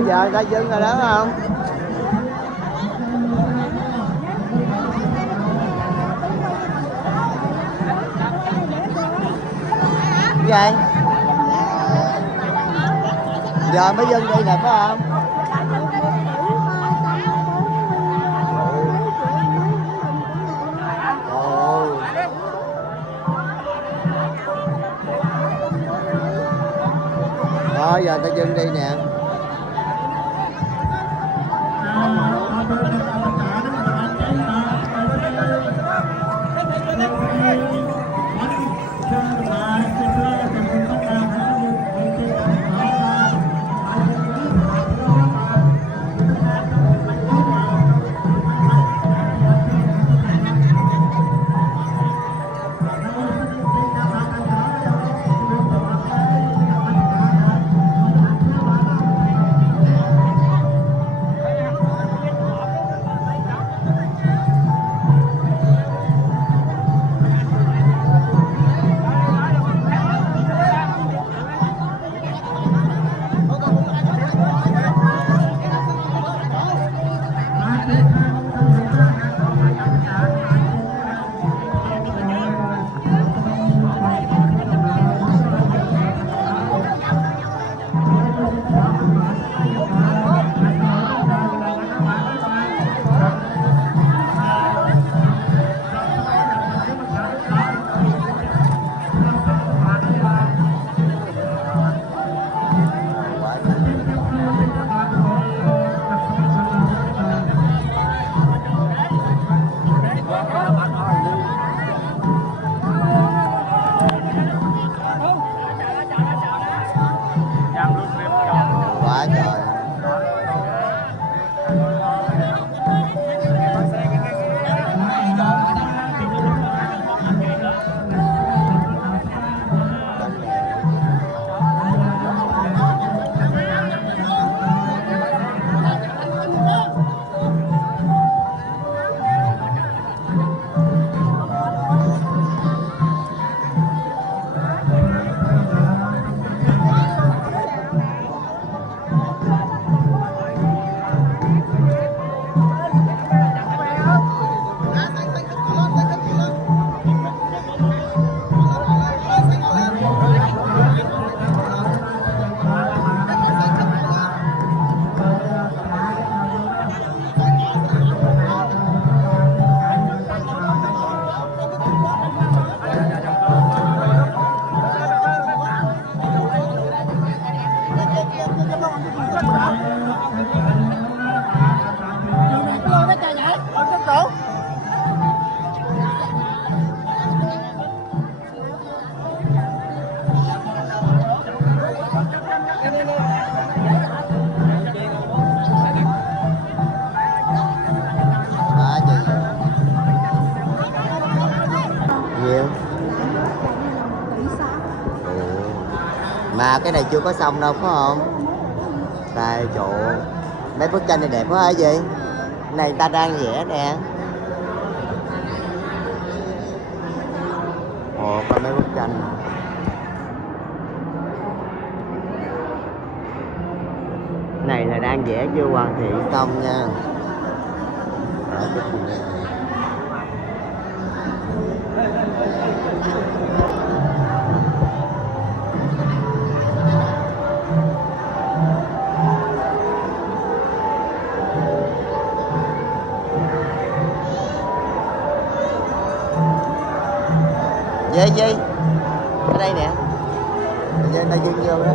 giờ người ta dưng rồi đó không? Vậy giờ mới dưng đi nè phải không? Thôi giờ ta dưng đi nè. Quá trời. Mà cái này chưa có xong đâu phải không? Đây chỗ mấy bức tranh này đẹp quá hả gì? Này người ta đang vẽ nè. Ồ, có mấy bức tranh này là đang vẽ chưa hoàn thiện xong nha. Gì ở đây nè, nó dưng vô đó.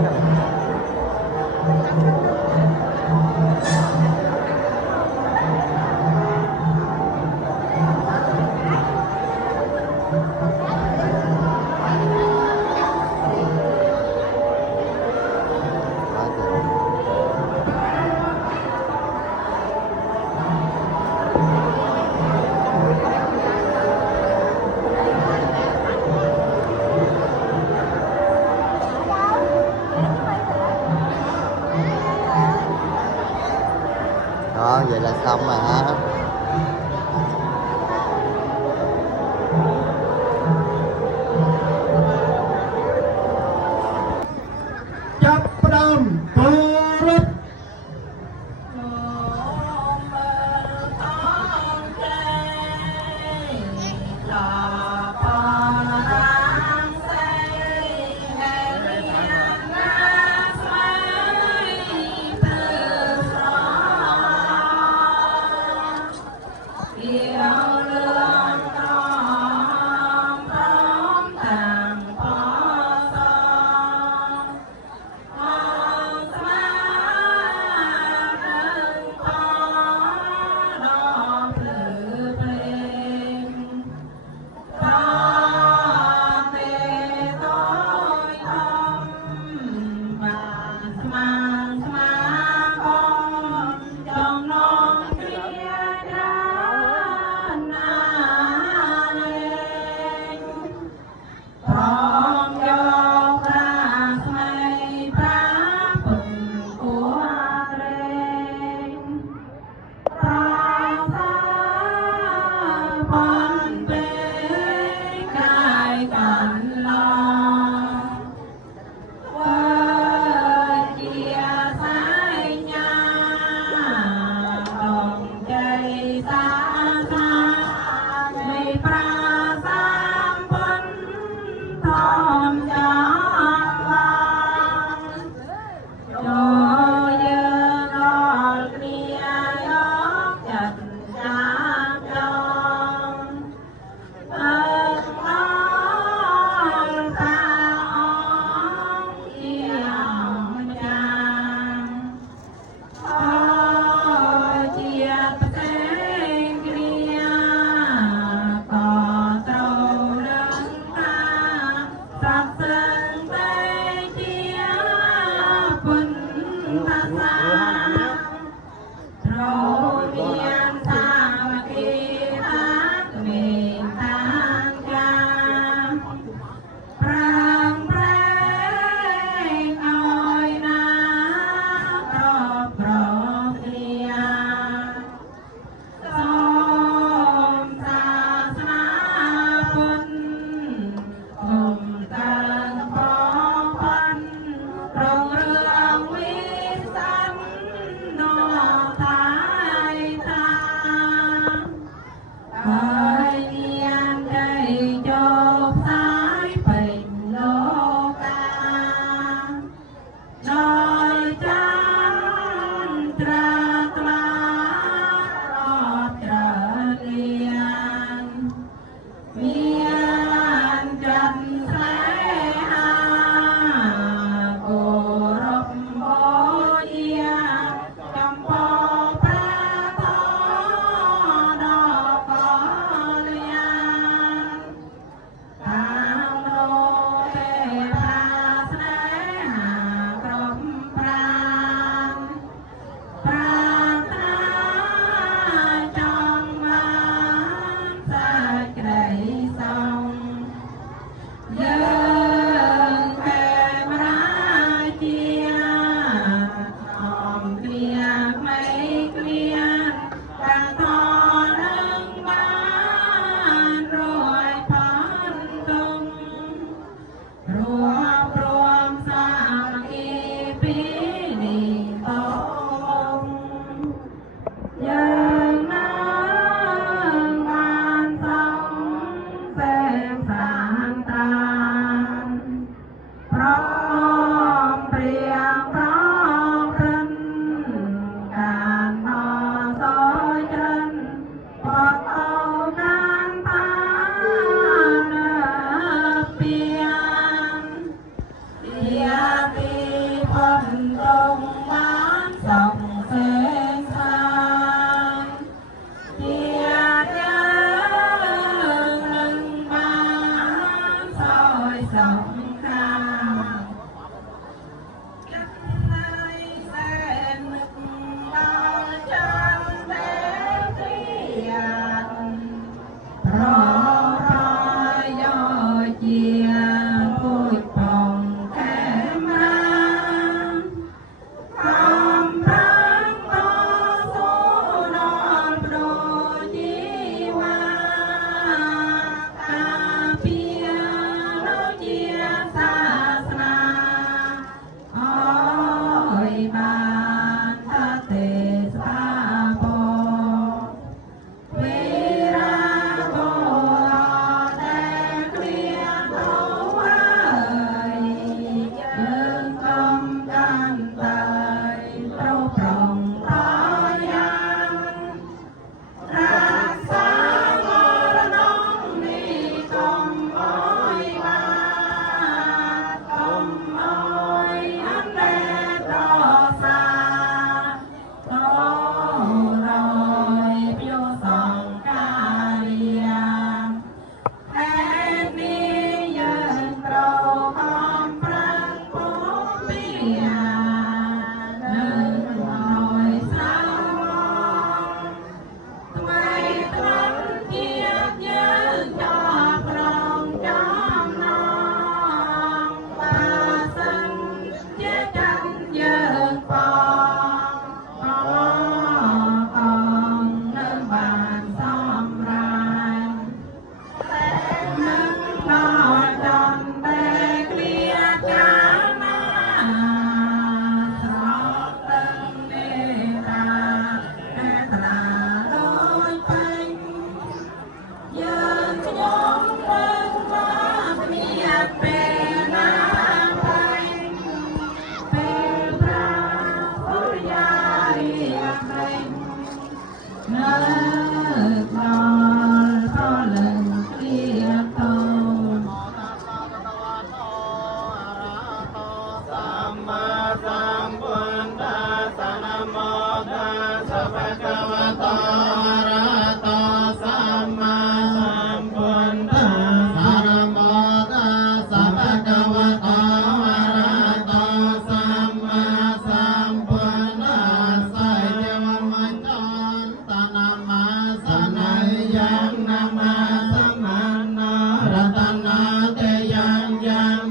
yang nama samana ratana te yang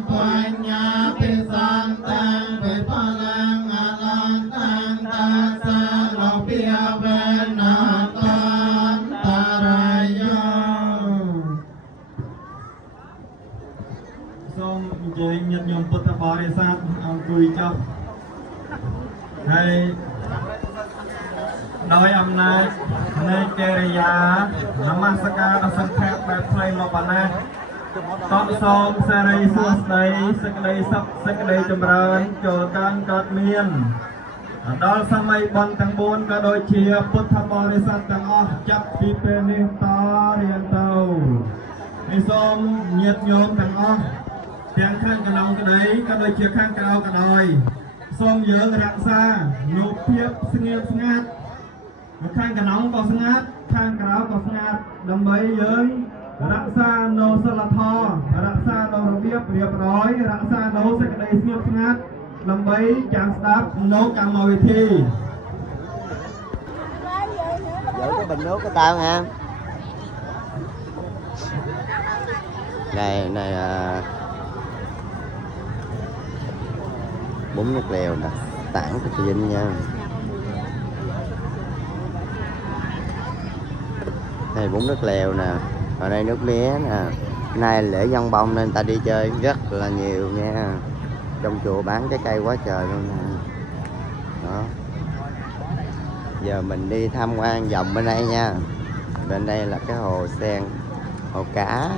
puanya pisantang pipalang alantang tasa lopia venakan tarayo. Som chơi nhật nhung Phật bari sát cười cho hay đôi âm nay nơi Keriya Namaskar sân thép bẹp play một bản này tọt sông xe đây xuống đây sắc đây sắp sắc đây chấm rơn cho căn cát miên đó samay bon tăng bốn cả đôi chia Phật bari sát tăng óc chắp pi pe ni ta riêng tàu đi sông nhiệt nhôm tăng óc tiếng khăn cả lòng cái đấy cả đôi chia khăn cao cả đôi sông dơ rạng xa nộp thiếp sinh nghiệp ngát khăn cả nóng có sinh ngát khăn cả áo có sinh ngát đầm bấy giới rạng xa nô sơ là thò rạng xa nô rộng riệp rói rạng xa nô sẽ cái đấy sinh nghiệp ngát đầm bấy chàng đáp nô càng màu thi giữ cái bình nước của tao ha. Này này bún nước lèo nè, tảng cái chị Vinh nha. Này bún nước lèo nè, ở đây nước mía nè. Nay lễ Dân Bông nên ta đi chơi rất là nhiều nha. Trong chùa bán trái cây quá trời luôn nè. Đó. Giờ mình đi tham quan vòng bên đây nha. Bên đây là cái hồ sen, hồ cá.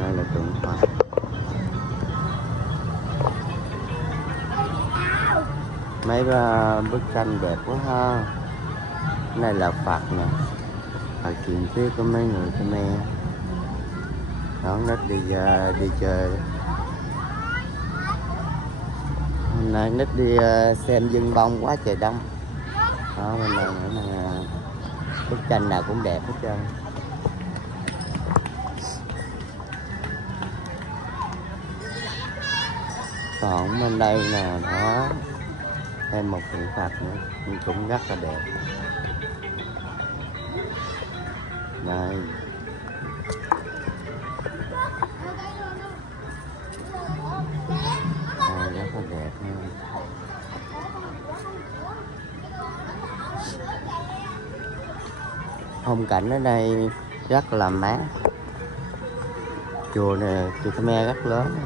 Đây là tượng Phật. Mấy bức tranh đẹp quá ha. Này là Phật nè. Phật truyền thuyết của mấy người Khmer. Đón nít đi chơi. Hôm nay nít đi xem Dân Bông quá trời đông. Đó bên này nữa nè. Bức tranh nào cũng đẹp hết trơn. Còn bên đây nè, đó thêm một tượng Phật nữa nhưng cũng rất là đẹp. Đây rất là đẹp nha. Phong cảnh ở đây rất là mát. Chùa này, chùa Khmer rất lớn.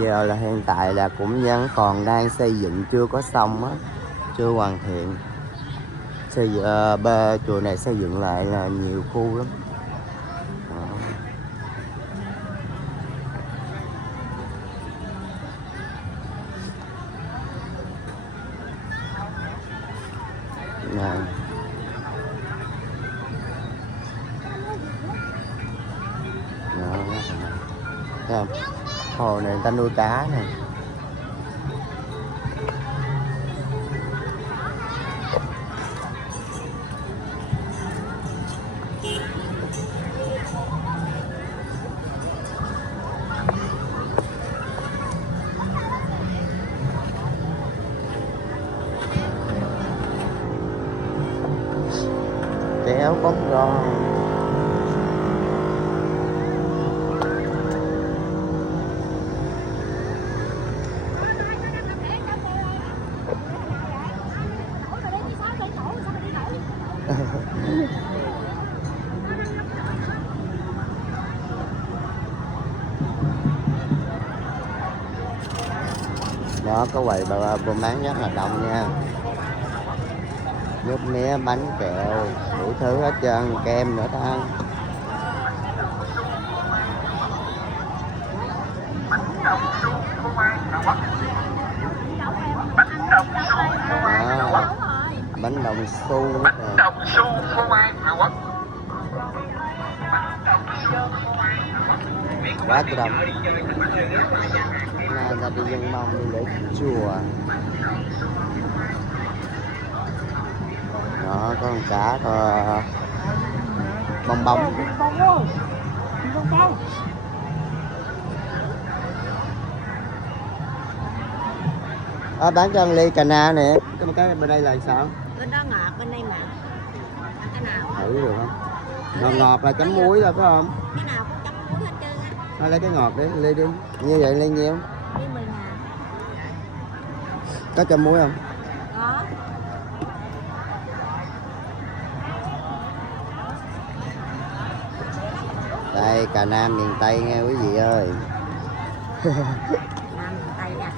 Giờ là hiện tại là cũng vẫn còn đang xây dựng, chưa có xong á, chưa hoàn thiện. Chùa này xây dựng lại là nhiều khu lắm. Này. Đó. Thấy không? Hồ này người ta nuôi cá nè. Kéo bóng ron. Đó có quầy buôn bán rất là đông nha. Nước mía, bánh kẹo, đủ thứ hết trơn, kem nữa đó. Bánh đồng xu. Bánh đồng xu phô mai Hàn Quốc. Quá trời đông. Nay ta đi Dân Bông đi lễ chùa. Đó có con cá bong bóng. bán cho ly cà na nè. Cái bên đây là sao? Bên đó ngọt, bên đây mặn. Ăn cái nào? Thử được không? Ngọt ngọt là chấm muối thôi phải không? Cái nào cũng chấm muối hết trơn á. Thôi lấy cái ngọt đi, ly đi. Như vậy ly nhiêu? Đi 10.000. Có cho muối không? Có. Đây cà na miền Tây nghe quý vị ơi. Nam Tây à.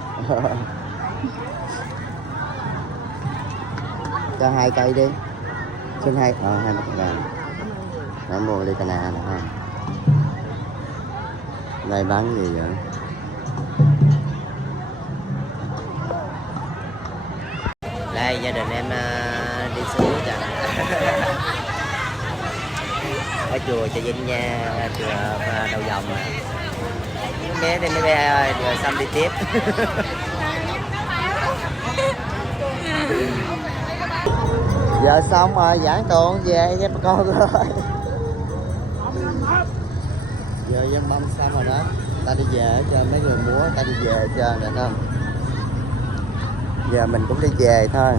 Cho 2 cây đi. Xin 2 2 mặt ngàn. Nó mua ly cà na nè ha. Đây bán gì vậy? Đây gia đình em đi xuống kìa. Ở chùa Trà Vinh nha, chùa Đầu Dòng nè. Bé đi mấy bé ơi, rồi xong đi tiếp. Giờ xong rồi, giảng tuồng về với con rồi. Giờ dân bông xong rồi đó, ta đi về hết trơn, mấy người múa ta đi về hết trơn rồi không? Giờ mình cũng đi về thôi.